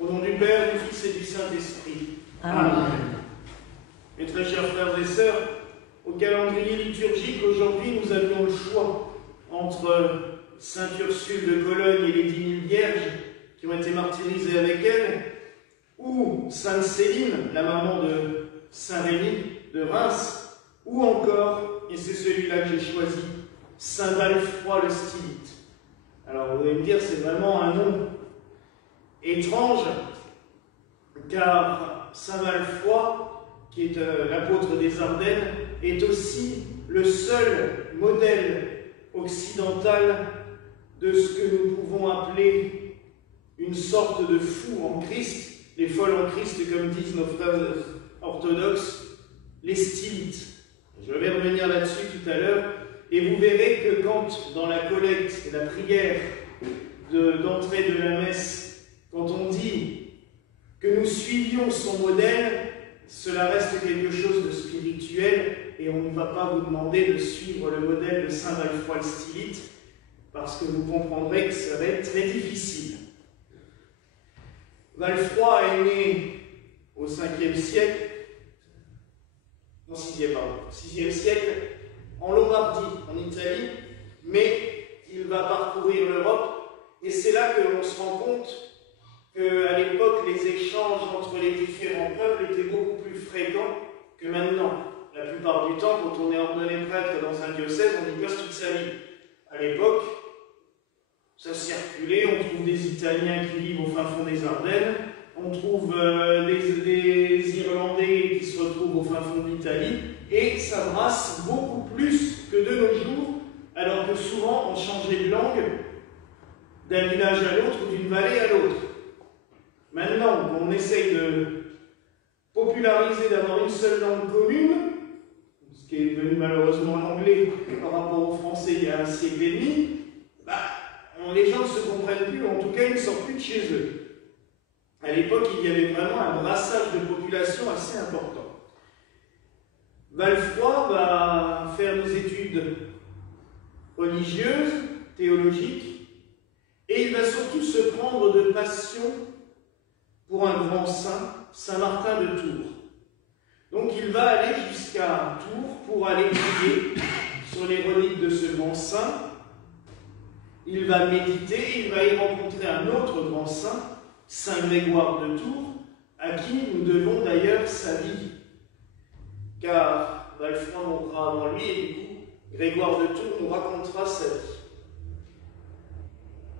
Au nom du Père, du Fils et du Saint-Esprit. Amen. Mes très chers frères et sœurs, au calendrier liturgique, aujourd'hui, nous avions le choix entre Sainte Ursule de Cologne et les 10 000 vierges qui ont été martyrisées avec elle, ou Sainte Céline, la maman de Saint Rémy de Reims, ou encore, et c'est celui-là que j'ai choisi, Saint Balfroy le Stylite. Alors vous allez me dire, c'est vraiment un nom étrange, car Saint Balfroy, qui est l'apôtre des Ardennes, est aussi le seul modèle occidental de ce que nous pouvons appeler une sorte de fou en Christ, les folles en Christ, comme disent nos frères orthodoxes, les stylites. Je vais revenir là-dessus tout à l'heure, et vous verrez que quand, dans la collecte et la prière d'entrée de la messe, quand on dit que nous suivions son modèle, cela reste quelque chose de spirituel, et on ne va pas vous demander de suivre le modèle de Saint Balfroy le Stylite, parce que vous comprendrez que ça va être très difficile. Balfroy est né au 5e siècle, non 6e, pardon, 6e siècle, en Lombardie, en Italie, mais il va parcourir l'Europe, et c'est là que l'on se rend compte qu'à l'époque, les échanges entre les différents peuples étaient beaucoup plus fréquents que maintenant. La plupart du temps, quand on est ordonné prêtre dans un diocèse, on y passe toute sa vie. À l'époque, ça circulait, on trouve des Italiens qui vivent au fin fond des Ardennes, on trouve des Irlandais qui se retrouvent au fin fond d'Italie, et ça brasse beaucoup plus que de nos jours, alors que souvent on changeait de langue d'un village à l'autre ou d'une vallée à l'autre. Maintenant, on essaye de populariser, d'avoir une seule langue commune, ce qui est devenu malheureusement l'anglais par rapport au français il y a un siècle et demi, les gens ne se comprennent plus, en tout cas ils ne sortent plus de chez eux. À l'époque, il y avait vraiment un brassage de population assez important. Balfroy va faire des études religieuses, théologiques, et il va surtout se prendre de passion pour un grand saint, Saint Martin de Tours. Donc il va aller jusqu'à Tours pour aller prier sur les reliques de ce grand saint. Il va méditer, il va y rencontrer un autre grand saint, Saint Grégoire de Tours, à qui nous devons d'ailleurs sa vie. Car Balfroy mourra avant lui, et du coup, Grégoire de Tours nous racontera sa vie.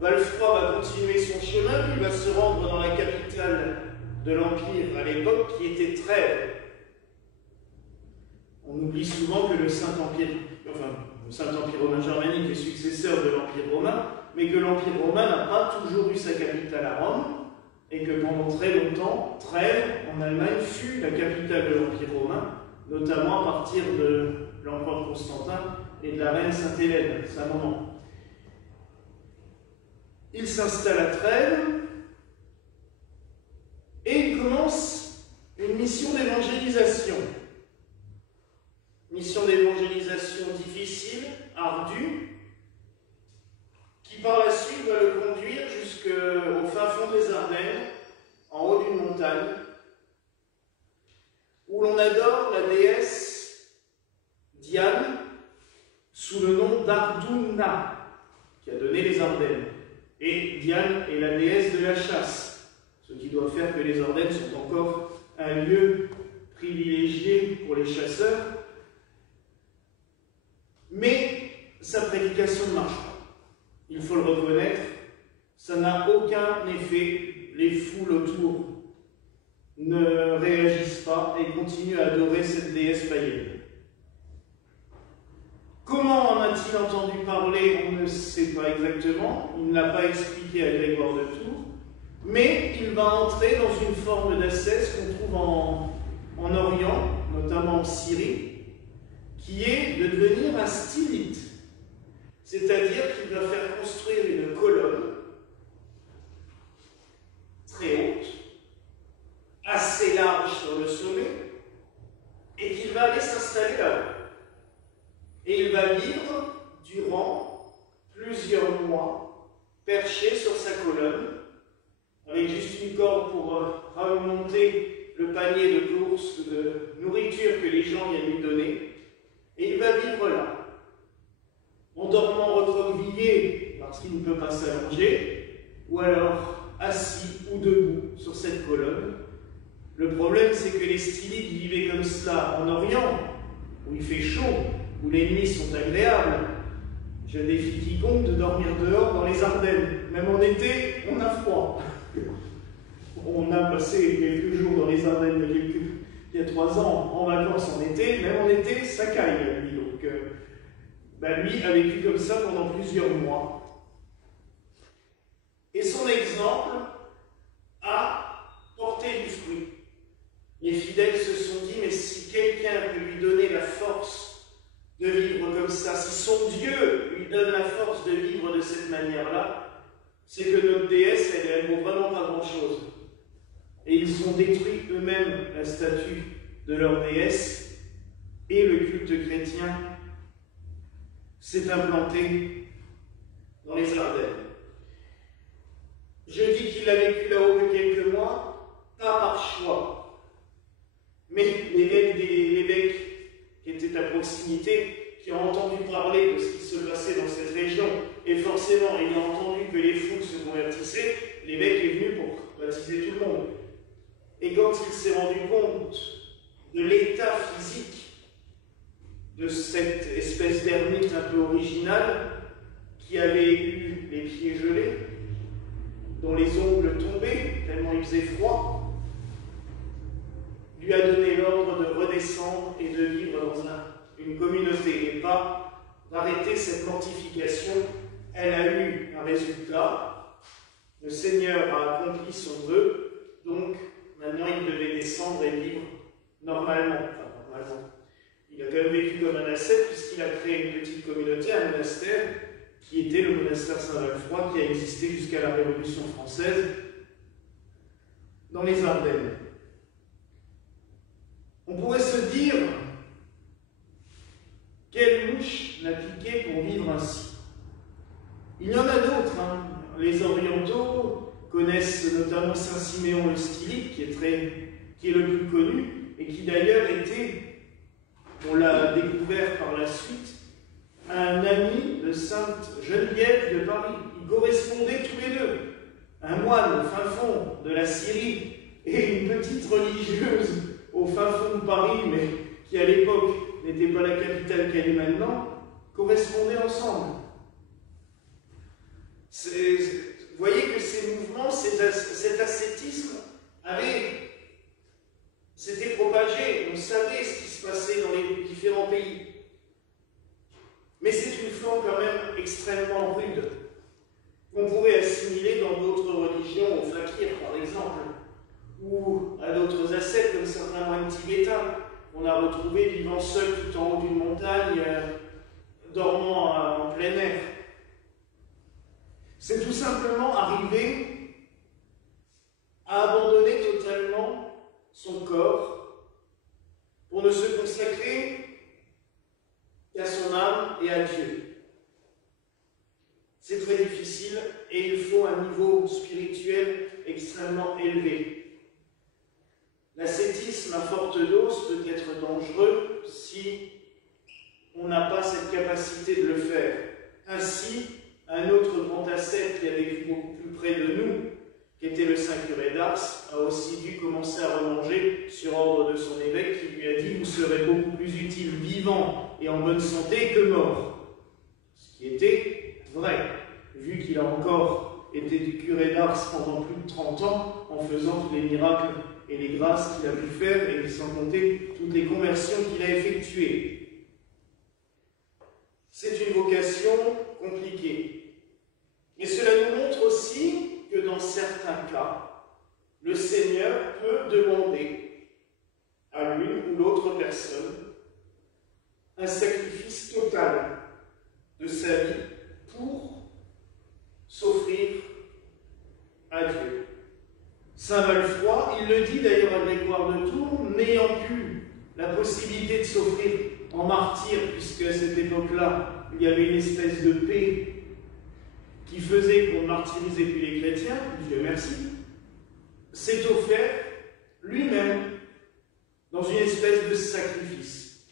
Balfroy va continuer son chemin, il va se rendre dans la capitale de l'Empire à l'époque, qui était Trèves. On oublie souvent que le Saint-Empire romain germanique est successeur de l'Empire romain, mais que l'Empire romain n'a pas toujours eu sa capitale à Rome, et que pendant très longtemps, Trèves, en Allemagne, fut la capitale de l'Empire romain, notamment à partir de l'empereur Constantin et de la reine Sainte-Hélène, sa maman. Il s'installe à Trèves, et il commence une mission d'évangélisation. Mission d'évangélisation difficile, ardue, qui par la suite va le conduire jusqu'au fin fond des Ardennes, en haut d'une montagne, où l'on adore la déesse Diane, sous le nom d'Ardunna, qui a donné les Ardennes. Et Diane est la déesse de la chasse, ce qui doit faire que les Ardennes sont encore un lieu privilégié pour les chasseurs. Mais sa prédication ne marche pas. Il faut le reconnaître, ça n'a aucun effet. Les foules autour ne réagissent pas et continuent à adorer cette déesse païenne. Comment en a-t-il entendu parler? On ne sait pas exactement. Il ne l'a pas expliqué à Grégoire de Tours. Mais il va entrer dans une forme d'ascèse qu'on trouve en Orient, notamment en Syrie, qui est de devenir un stylite. C'est-à-dire qu'il va faire construire une colonne très haute, assez large sur le sommet, et qu'il va aller s'installer là-haut. Et il va vivre durant plusieurs mois perché sur sa colonne, avec juste une corde pour remonter le panier de courses, de nourriture que les gens viennent lui donner. Et il va vivre là, en dormant recroquevillé parce qu'il ne peut pas s'allonger, ou alors assis ou debout sur cette colonne. Le problème, c'est que les Stylites vivaient comme cela en Orient, où il fait chaud, où les nuits sont agréables. Je défie quiconque de dormir dehors dans les Ardennes. Même en été, on a froid. On a passé quelques jours dans les Ardennes il y a 3 ans en vacances en été. Même en été, ça caille, lui. Donc, lui a vécu comme ça pendant plusieurs mois. Et son exemple a porté du fruit. Les fidèles se sont dit, mais si quelqu'un peut lui donner la force de vivre comme ça, si son Dieu lui donne la force de vivre de cette manière-là, c'est que notre déesse, elle vaut vraiment pas grand-chose. Et ils ont détruit eux-mêmes la statue de leur déesse, et le culte chrétien s'est implanté dans les Ardennes. Je dis qu'il a vécu là-haut que quelques mois, pas par choix. Mais l'évêque qui était à proximité, qui a entendu parler de ce qui se passait dans cette région, et forcément ayant entendu que les foules se convertissaient, l'évêque est venu pour baptiser tout le monde. Et quand il s'est rendu compte de l'état physique de cette espèce d'ermite un peu originale, qui avait eu les pieds gelés, dont les ongles tombaient, tellement il faisait froid, lui a donné l'ordre de redescendre et de vivre dans une communauté et pas d'arrêter cette mortification. Elle a eu un résultat. Le Seigneur a accompli son vœu, donc maintenant il devait descendre et vivre normalement. Enfin, normalement. Il a quand même vécu comme un ascète puisqu'il a créé une petite communauté, un monastère, qui était le monastère Saint-Valfroy, qui a existé jusqu'à la Révolution française dans les Ardennes. On pourrait se dire, quelle mouche l'a piqué pour vivre ainsi? Il y en a d'autres. Les orientaux connaissent notamment Saint Siméon le Stylite, qui est le plus connu, et qui d'ailleurs était, on l'a découvert par la suite, un ami de Sainte Geneviève de Paris. Ils correspondaient tous les deux. Un moine au fin fond de la Syrie et une petite religieuse au fin fond de Paris, mais qui à l'époque n'était pas la capitale qu'elle est maintenant, correspondaient ensemble. Vous voyez que ces mouvements, cet ascétisme s'était propagé. On savait ce qui se passait dans les différents pays. Mais c'est une forme quand même extrêmement rude, qu'on pourrait assimiler dans d'autres religions, au fakir par exemple, ou à d'autres ascètes comme certains moines tibétains qu'on a retrouvés vivant seuls tout en haut d'une montagne, dormant en plein air. C'est tout simplement arriver à abandonner totalement son corps pour ne se consacrer qu'à son âme et à Dieu. C'est très difficile et il faut un niveau spirituel extrêmement élevé. L'ascétisme à forte dose peut être dangereux si on n'a pas cette capacité de le faire. Ainsi, un autre grand ascète qui a vécu beaucoup plus près de nous, qui était le saint curé d'Ars, a aussi dû commencer à remanger sur ordre de son évêque qui lui a dit « Vous serez beaucoup plus utile vivant et en bonne santé que mort ». Ce qui était vrai, vu qu'il a encore été du curé d'Ars pendant plus de 30 ans en faisant tous les miracles et les grâces qu'il a pu faire, et sans compter toutes les conversions qu'il a effectuées. C'est une vocation compliquée. Mais cela nous montre aussi que dans certains cas, le Seigneur peut demander à l'une ou l'autre personne un sacrifice total de sa vie pour s'offrir à Dieu. Saint Valfroy, il le dit d'ailleurs à Grégoire de Tours, n'ayant plus la possibilité de s'offrir en martyr, puisque à cette époque-là, il y avait une espèce de paix qui faisait qu'on ne martyrisait plus les chrétiens, Dieu merci, s'est offert lui-même dans une espèce de sacrifice.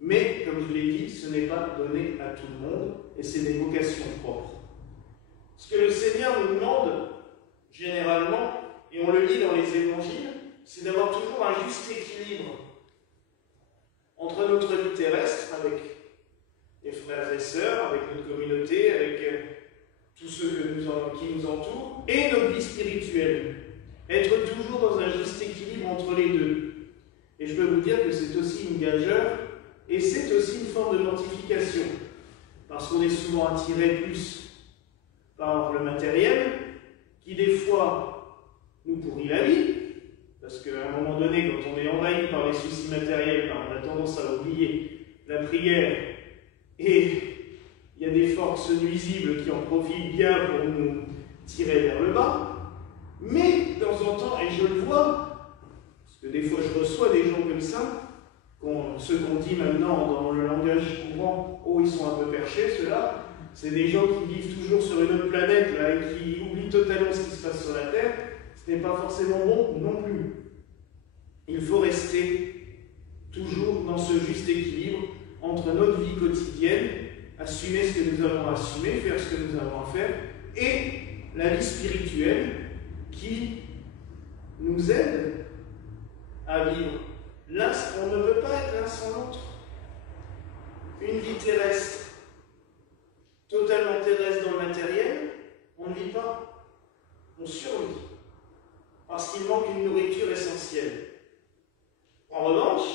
Mais, comme je l'ai dit, ce n'est pas donné à tout le monde et c'est des vocations propres. Ce que le Seigneur nous demande, généralement, et on le lit dans les évangiles, c'est d'avoir toujours un juste équilibre entre notre vie terrestre, avec les frères et sœurs, avec notre communauté, avec tous ceux qui nous entourent, et notre vie spirituelle. Être toujours dans un juste équilibre entre les deux. Et je peux vous dire que c'est aussi une gageure, et c'est aussi une forme de mortification, parce qu'on est souvent attiré plus par le matériel, qui des fois nous pourrit la vie, parce qu'à un moment donné, quand on est envahi par les soucis matériels, on a tendance à oublier la prière, et il y a des forces nuisibles qui en profitent bien pour nous tirer vers le bas. Mais, de temps en temps, et je le vois, parce que des fois je reçois des gens comme ça, ceux qu'on dit maintenant dans le langage courant, oh ils sont un peu perchés, ceux-là, c'est des gens qui vivent toujours sur une autre planète là, et qui oublient totalement ce qui se passe sur la Terre. Ce n'est pas forcément bon non plus. Il faut rester toujours dans ce juste équilibre entre notre vie quotidienne, assumer ce que nous avons à assumer, faire ce que nous avons à faire, et la vie spirituelle qui nous aide à vivre. On ne peut pas être l'un sans l'autre. Une vie terrestre, totalement terrestre dans le matériel, on ne vit pas, on survit, parce qu'il manque une nourriture essentielle. En revanche,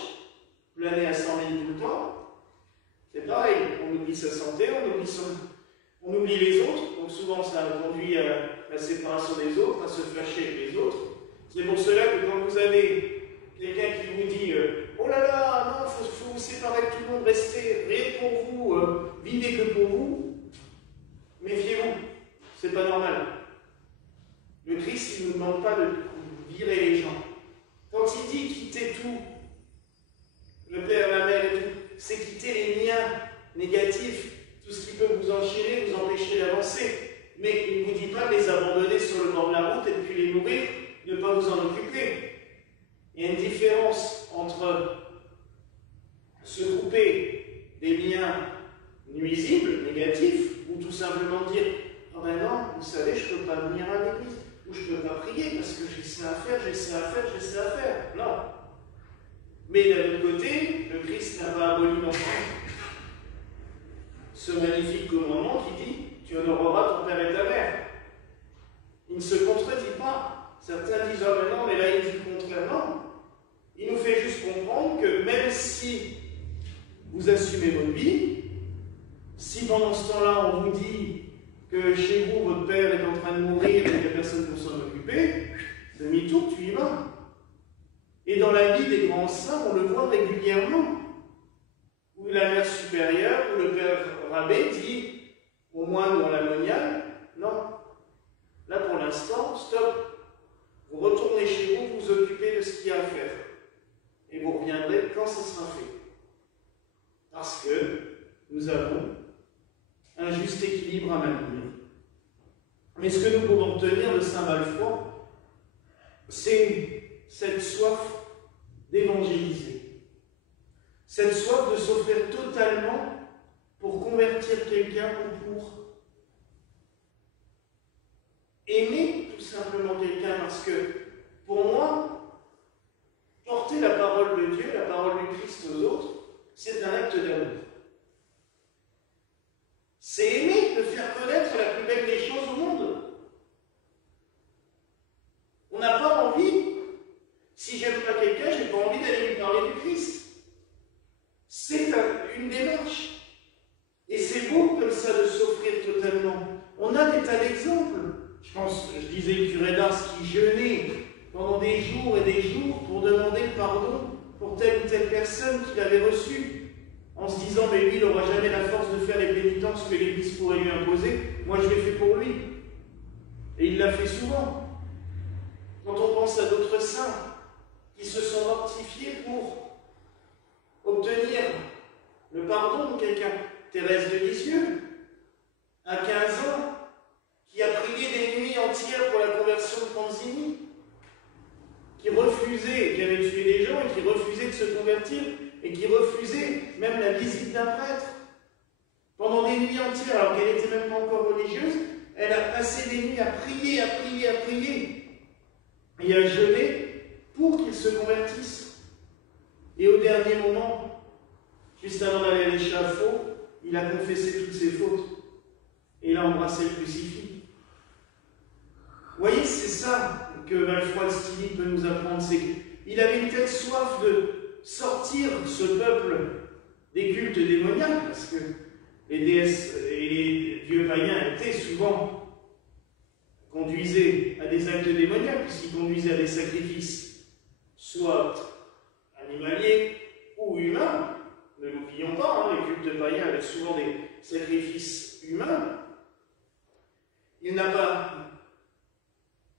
planer à 100 000 tout le temps, c'est pareil, on oublie sa santé, on oublie les autres, donc souvent ça conduit à la séparation des autres, à se fâcher avec les autres. C'est pour cela que quand vous avez quelqu'un qui vous dit oh là là, non, il faut vous séparer de tout le monde, restez, rien pour vous, vivez que pour vous, méfiez-vous, c'est pas normal. Le Christ, il ne nous demande pas de virer les gens. Quand il dit quitter tout, le père, la mère et tout, c'est quitter les liens négatifs, tout ce qui peut vous enchaîner, vous empêcher d'avancer. Mais il ne vous dit pas de les abandonner sur le bord de la route et de puis les nourrir, de ne pas vous en occuper. Il y a une différence entre se couper des liens nuisibles, négatifs, ou tout simplement dire « Oh ben non, vous savez, je ne peux pas venir à l'église, ou je ne peux pas prier parce que j'ai ça à faire, j'ai ça à faire, j'ai ça à faire. » Non. Mais d'un autre côté, le Christ n'a pas aboli non plus ce magnifique commandement qui dit « Tu honoreras ton père et ta mère ». Il ne se contredit pas. Certains disent « Ah ben non, mais là il dit le contraire. » Non. Il nous fait juste comprendre que même si vous assumez votre vie, si pendant ce temps-là on vous dit que chez vous, votre père est en train de mourir et qu'il n'y a personne pour s'en occuper, demi-tour, tu y vas. Et dans la vie des grands saints, on le voit régulièrement. Où la mère supérieure, ou le père rabbé dit, au moins dans la moniale, non. Là pour l'instant, stop. Vous retournez chez vous, vous occupez de ce qu'il y a à faire. Et vous reviendrez quand ce sera fait. Parce que nous avons un juste équilibre à maintenir. Mais ce que nous pouvons obtenir de Saint Balfour, c'est cette soif d'évangéliser. Cette soif de s'offrir totalement pour convertir quelqu'un ou pour aimer tout simplement quelqu'un. Parce que pour moi, porter la parole de Dieu, la parole du Christ aux autres, c'est un acte d'amour. C'est aimer de faire connaître la plus belle des choses au monde. On n'a pas envie, si j'aime pas quelqu'un, je n'ai pas envie d'aller lui parler du Christ. C'est une démarche. Et c'est beau comme ça de s'offrir totalement. On a des tas d'exemples. Je disais le curé d'Ars qui jeûnait pendant des jours et des jours pour demander le pardon pour telle ou telle personne qu'il avait reçue, en se disant mais lui il n'aura jamais la force de faire les pénitences que l'Église pourrait lui imposer, moi je l'ai fait pour lui. Et il l'a fait souvent. Quand on pense à d'autres saints qui se sont mortifiés pour obtenir le pardon de quelqu'un, Thérèse de Lisieux, à 15 ans, qui a prié des nuits entières pour la conversion de Panzini, et qui refusait même la visite d'un prêtre. Pendant des nuits entières, alors qu'elle n'était même pas encore religieuse, elle a passé des nuits à prier, à prier, à prier, et à jeûner pour qu'il se convertisse. Et au dernier moment, juste avant d'aller à l'échafaud, il a confessé toutes ses fautes, et il a embrassé le crucifix. Vous voyez, c'est ça que Walfroid Stili peut nous apprendre, c'est qu'il avait une telle soif de sortir ce peuple des cultes démoniaques, parce que les déesses et les dieux païens étaient souvent conduisaient à des actes démoniaques, puisqu'ils conduisaient à des sacrifices, soit animaliers ou humains. Ne l'oublions pas, les cultes païens avaient souvent des sacrifices humains. Il n'a pas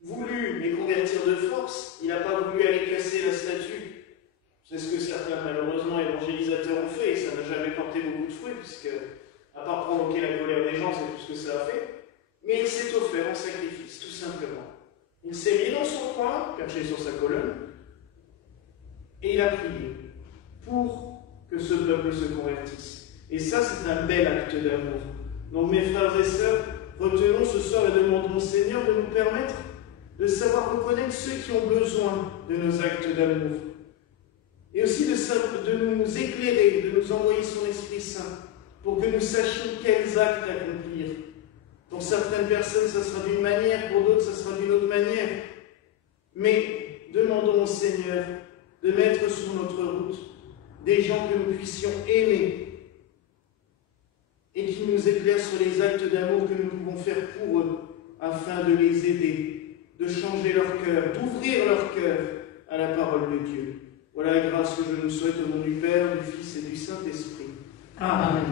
voulu les convertir de force, il n'a pas voulu aller casser la statue. C'est ce que certains, malheureusement, évangélisateurs ont fait, et ça n'a jamais porté beaucoup de fruits, puisque, à part provoquer la colère des gens, c'est tout ce que ça a fait. Mais il s'est offert en sacrifice, tout simplement. Il s'est mis dans son coin, perché sur sa colonne, et il a prié pour que ce peuple se convertisse. Et ça, c'est un bel acte d'amour. Donc, mes frères et sœurs, retenons ce soir et demandons au Seigneur de nous permettre de savoir reconnaître ceux qui ont besoin de nos actes d'amour. Et aussi de nous éclairer, de nous envoyer son Esprit Saint, pour que nous sachions quels actes accomplir. Pour certaines personnes, ça sera d'une manière, pour d'autres, ça sera d'une autre manière. Mais demandons au Seigneur de mettre sur notre route des gens que nous puissions aimer et qui nous éclairent sur les actes d'amour que nous pouvons faire pour eux, afin de les aider, de changer leur cœur, d'ouvrir leur cœur à la parole de Dieu. Voilà la grâce que je nous souhaite au nom du Père, du Fils et du Saint-Esprit. Amen.